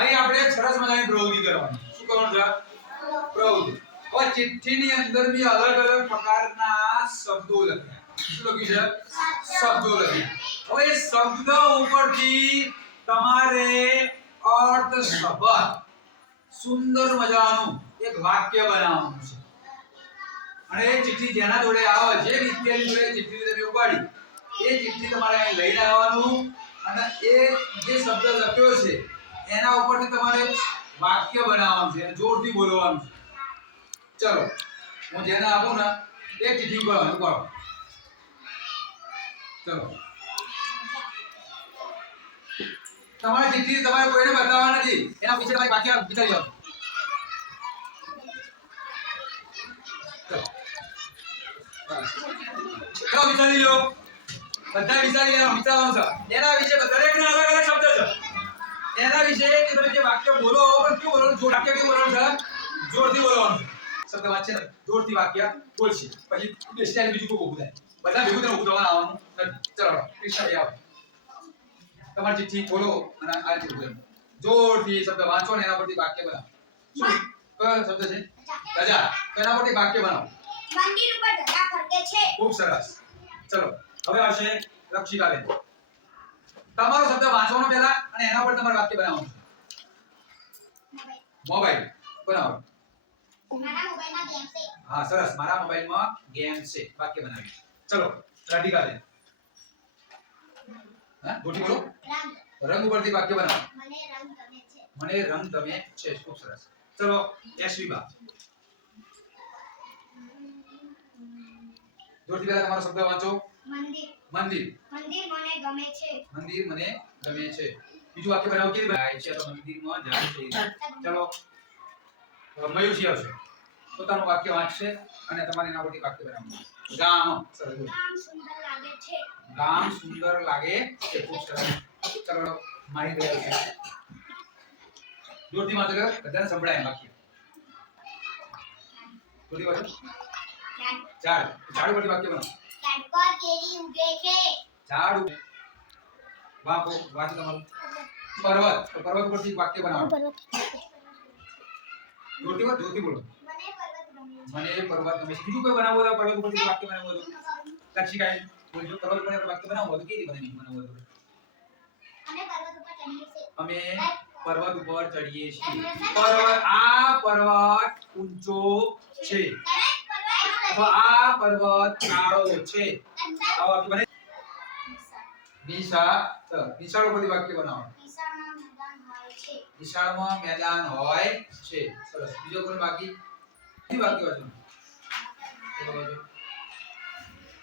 અહીં આપણે સરસ મજાની પ્રવૃત્તિ કરવાની. શું કરવાનું છે? પ્રવૃત્તિ. હવે ચિઠ્ઠીની અંદર બી અલગ અલગ પ્રકારના શબ્દો લખ્યા. શું લખ્યું છે? શબ્દો લખ્યા. હવે શબ્દ ઉપરથી તમારે અર્થસભર સુંદર મજાનું એક વાક્ય બનાવવાનું છે. અને એ ચિઠ્ઠી જેના જોડે આવે, જે વિદ્યાર્થી જોડે ચિઠ્ઠી તમે ઉપાડી, એ ચિઠ્ઠી તમારે અહીં લઈને આવવાનું. અને એ જે શબ્દ લખ્યો છે એના ઉપરથી તમારે વાક્ય બનાવવાનું છે જોરથી બોલવાનું છે. ચલો, હું જેને આપું ને, એ ચીઠી ઉપર કરો ચલો. તમારી ચીઠી તમારે કોઈને બતાવવા નથી, એના પીછે તમારે વાક્ય વિચારી જાઓ ચલો. વિચારી લો. બધા વિચારી લેવાનું વિચારવાનું છે. એના વિશે દરેકના અલગ અલગ શબ્દ છે. વિશે કે તમે જે વાક્ય બોલો પણ કેવું બોલવાનું? જોર વાક્ય કેવું બોલવાનું છે? જોરથી બોલવાનું. છે શબ્દ વાંચે ને જોરથી વાક્ય બોલશે. પછી બેસ્ટાઈલ બીજું કોઈ ઊભું થાય. બધા ભેગું તમે ઊભું થવાનું આવવાનું ચલો કૃષ્ણ આવો. તમારી ચિઠ્ઠી બોલો અને આ રીતે બોલો જોરથી શબ્દ વાંચો ને એના પરથી વાક્ય બનાવો. શું? કયો શબ્દ છે? રજા એના પરથી વાક્ય બનાવો. મંદિર ઉપર ધજા ફરકે છે. ખૂબ સરસ. ચલો હવે આવશે રક્ષિકાબેન તમારો શબ્દ વાંચવાનો પહેલા અને એના પર તમારું વાક્ય બનાવવાનું મોબાઈલ. બનાવો મારા મોબાઈલમાં ગેમ છે. હા સરસ. મારા મોબાઈલમાં ગેમ છે. વાક્ય બનાવી ચલો રાધિકાબેન હા? ગોઠી બોલો. રંગ. ઉપરથી વાક્ય બનાવો. મને રંગ ગમે છે. મને રંગ ગમે છે. ખૂબ સરસ. ચલો યશવી બા. જોરથી પહેલા તમારો શબ્દ વાંચો. મંદિર. મંદિર. ગમે છે? મંદિર મને ગમે છે. બીજું વાક્ય બનાવો કેવી બનાય છે તો મંદિરમાં જાય છે. ચલો. મયુરજી આવશે. પોતાનું વાક્ય વાંચશે અને તમારે એના પરથી વાક્ય બનાવવાનું ગામ. સરસ. બોલો. સુંદર લાગે છે. ગામ સુંદર લાગે છે. ખૂબ સરસ. ચલો મારી ગયા. જોરથી વાંચો બધાને સંભળાય વાક્ય. જોરથી વાંચો ઝાડ ઝાડ પરથી વાક્ય બનાવો. કેરી ઉગે છે. ઝાડ વાંચો વાંચો તમારું. પર્વત તો પર્વત પરથી વાક્ય બનાવો. જોતી વાત જોતી બોલો. મને પર્વત ગમે છે. બીજું કોઈ બનાવવું હોય પર્વત પરથી વાક્ય બનાવવું હોય તો કાઈ બોલજો પર્વત પર વાક્ય બનાવવું હોય તો કેવી રીતે બનાવી બનાવવું હોય અમે પર્વત ઉપર ચડીએ છીએ. અમે પર્વત ઉપર ચડીએ છીએ. પર્વત આ પર્વત ઊંચો છે. તો આ પર્વત કાળો છે. આ વાક્ય બને નિશા નિશાળ ઉપરથી વાક્ય બનાવો. વિશાળમાં મેદાન હોય છે. નિશાળમાં મેદાન હોય છે. સરસ. બીજો કોઈ બાકી? કયું વાક્ય વાંચો?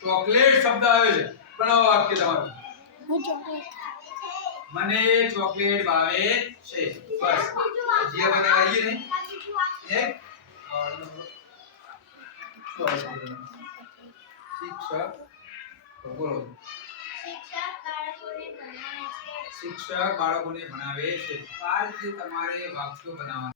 ચોકલેટ શબ્દ આવે છે. બનાવો વાક્ય તમારું. મને ચોકલેટ ભાવે છે. બસ. જે મને લાગી ને એક. શિક્ષક. બોલો. શિક્ષક બાળકોને ભણાવે છે. આ રીતે તમારે વાક્યો બનાવવાના